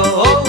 oh.